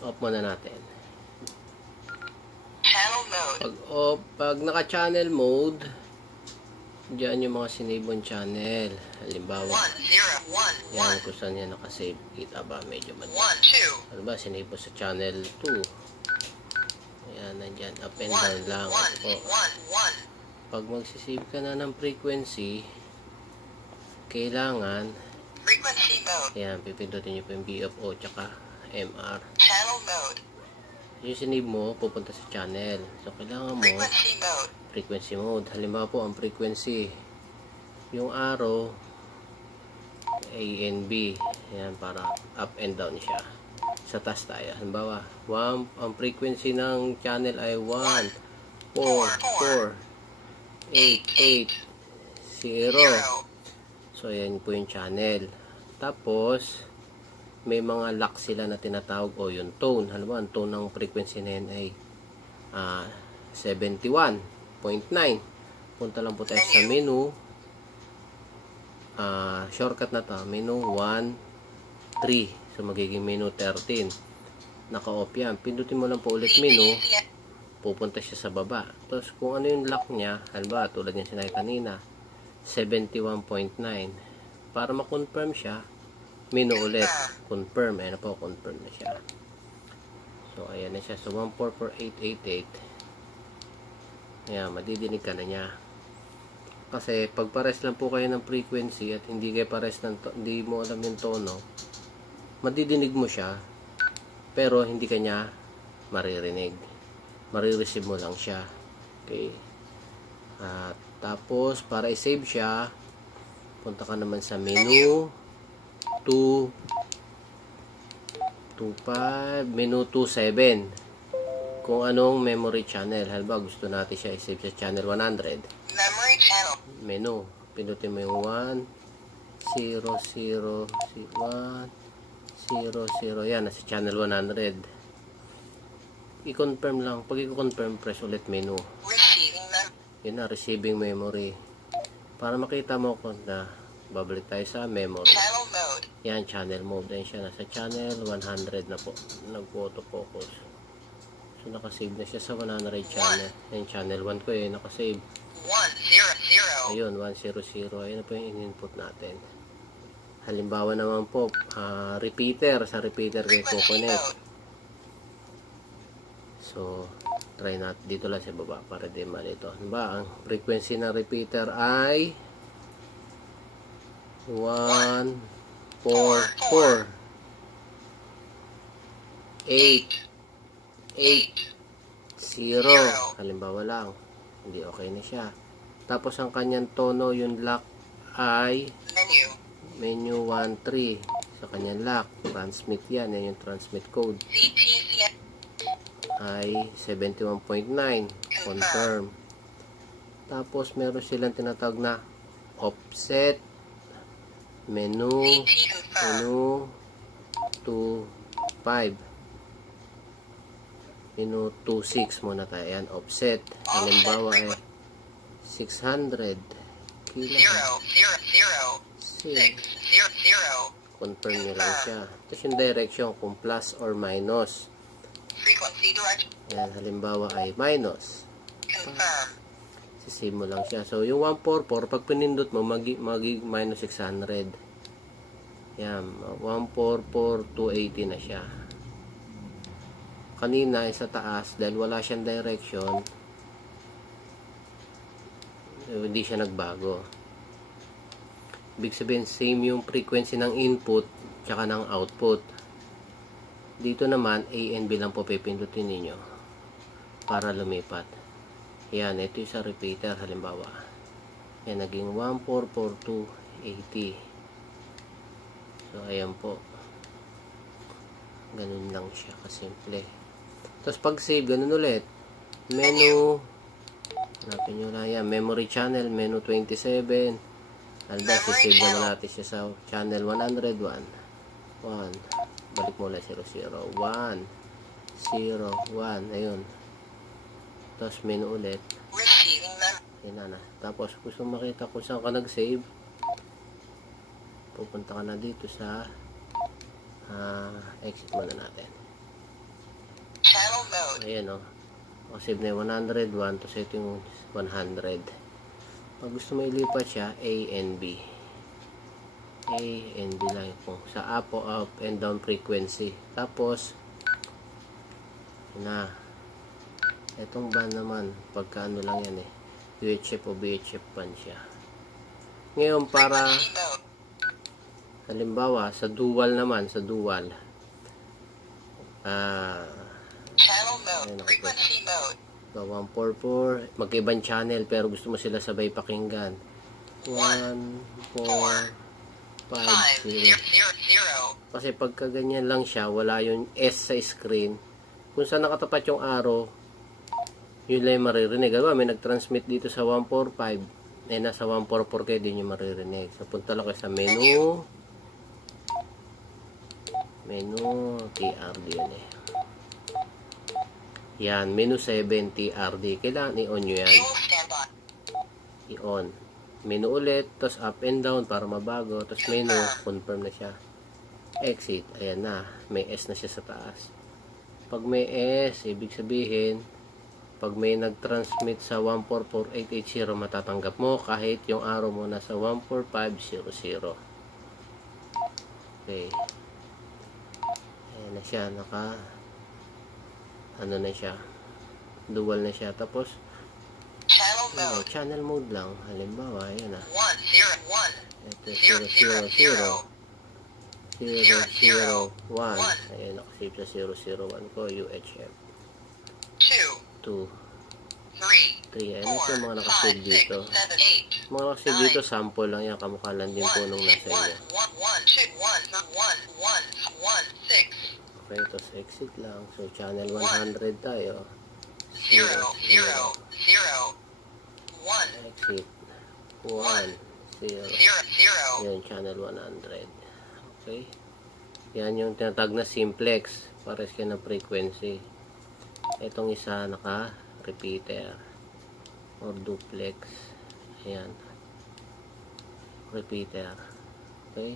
Off muna natin. Channel mode. Pag naka-channel mode, diyan yung mga sinabon channel. Halimbawa, 1, 0, 1, yan 1. kung saan yan nakasave. Kita ba? Medyo 1, mali. 2. Ano ba? Sinave sa channel 2. Ayan, nandyan. Up and 1, down lang. 1, Po. 1, 1. Pag magsisave ka na ng frequency, kailangan, Frequency mode. ayan, pipindutin nyo po yung BFO tsaka MR. Channel mode. Yung sinave mo, pupunta sa channel. So, kailangan mo, Frequency mode. frequency mode. Halimbawa po, ang frequency, yung arrow, A and B. Ayan, para up and down siya. Sa taas tayo. Halimbawa, ang frequency ng channel ay 1, 4, 4, 8, 8, 0. So, ayan po yung channel. Tapos, may mga lock sila na tinatawag o yung tone. Halimbawa, ang tone ng frequency na yan ay 71.9. Punta lang po tayo sa menu. Shortcut na to. Menu 1, 3. So, magiging menu 13. Naka-off yan. Pindutin mo lang po ulit menu. Pupunta siya sa baba. Tapos, kung ano yung lock niya, halimbawa, tulad yung sinabi kanina, 71.9. Para ma-confirm siya, menu ulit. Confirm. Ayan na po, confirm na siya. So, ayan na siya. So, 14488. Ayan, madidinig ka na niya. Kasi, pag pares lang po kayo ng frequency at hindi kayo pares hindi mo alam yung tono, madidinig mo siya, pero hindi ka niya maririnig. Marireceive mo lang siya. Okay. Tapos, para i-save siya, punta ka naman sa menu 25, menu 27. Kung anong memory channel. Halimbawa, gusto natin siya i-save sa channel 100. Memory channel. Menu. Pindutin mo yung 1, 0, 0, 1, 0, 0. Yan, nasa channel 100. I-confirm lang. Pag i-confirm, press ulit menu. Receiving memory. Yun na, receiving memory. Para makita mo kung na babalik tayo sa memory. Channel mode. Yan, channel mode. Yan siya. Nasa channel 100 na po. Nag-auto focus. So, nakasave na siya sa 100 channel. Yan, channel 1 ko eh. Nakasave. 1, 0, 0. Ayun, 100. Ayun na po yung in-input natin. Halimbawa naman po, repeater. Sa repeater kayo kukonect. So, try natin. Dito lang sa baba para di malito. Halimbawa, ang frequency ng repeater ay 1, 4, 4, 8, 8, 0. Halimbawa lang. Hindi okay na siya. Tapos ang kanyang tono, yung lock ay menu 1, 3. Sa kanyang lock. Transmit yan. Yan yung transmit code. Ay 71.9. Confirm. Tapos meron silang tinatawag na offset. Menu 2, 5. Menu 2, 6 muna tayo. Ayan, offset. Halimbawa ay 600 kilo. 0, 0, 0, 6, 0, 0. Confirm nyo lang siya. Tapos yung direction kung plus or minus. Frequency direction. Ayan, halimbawa ay minus. Confirm. Sisave mo lang siya. So, yung 144, pag pinindot mo, magig minus 600. Ayan, 144,280 na siya. Kanina ay sa taas, dahil wala siyang direction, hindi siya nagbago. Ibig sabihin, same yung frequency ng input tsaka ng output. Dito naman, A and B lang po pipindutin ninyo para lumipat. Yan, ito yung sa repeater halimbawa. Yan, naging 144,280. So, ayan po. Ganun lang siya kasimple. Tapos pag save, ganun ulit. Menu. Hanapin nyo lang yan. Memory channel, menu 27. Alba, sisave naman natin siya sa channel 101. 1. Balik mo lang 00. 1. 0. 1. Ayun. Tapos menu ulit. Yan na. Tapos gusto makita kung saan ka nag-save. Pupunta ka na dito sa exit muna natin. Ayan o. Save na yung 100, 1 to set yung 100. Pag gusto mo ilipat siya, A and B. A and B lang po. Sa up o up and down frequency. Tapos, na. Itong band naman, pagka ano lang yan eh. UHF o VHF band siya. Ngayon para, halimbawa, sa dual naman, sa dual. Channel mode. Frequency mode. 144, magkaibang channel pero gusto mo sila sabay pakinggan. 1, 4, 5, 0. Kasi pagka ganyan lang siya, wala yung S sa screen. Kung saan nakatapat yung arrow, yun lang yung maririnig. Diba, may nag-transmit dito sa 145. Nasa 144 kayo, din yung maririnig. So, punta lang kayo sa menu. TRD yun eh. Yan, menu 7 TRD. Kailangan i-on nyo yan. I-on. Menu ulit, tapos up and down para mabago. Tapos menu, confirm na siya. Exit, ayan na. May S na siya sa taas. Pag may S, ibig sabihin, pag may nag-transmit sa 144880, matatanggap mo kahit yung arrow mo nasa 14500. Okay. Ayan na siya, ano na siya, dual na siya. Tapos channel mode lang, halimbawa ayan na, 1 0 0 0 0 0 1, ayan, nakasave sa 001 ko, UHF 2 3, ayan, ito yung mga nakasave dito. Mga nakasave dito, sample lang yan, kamukha lang din po nung nasa inyo. Okay, tapos exit lang. So, channel 100 tayo. 0 0 0 1 exit 1 0 0 yan, channel 100. Okay, yan yung tinatag na simplex, pares kayo ng frequency. Itong isa naka repeater or duplex. Ayan, repeater. Okay.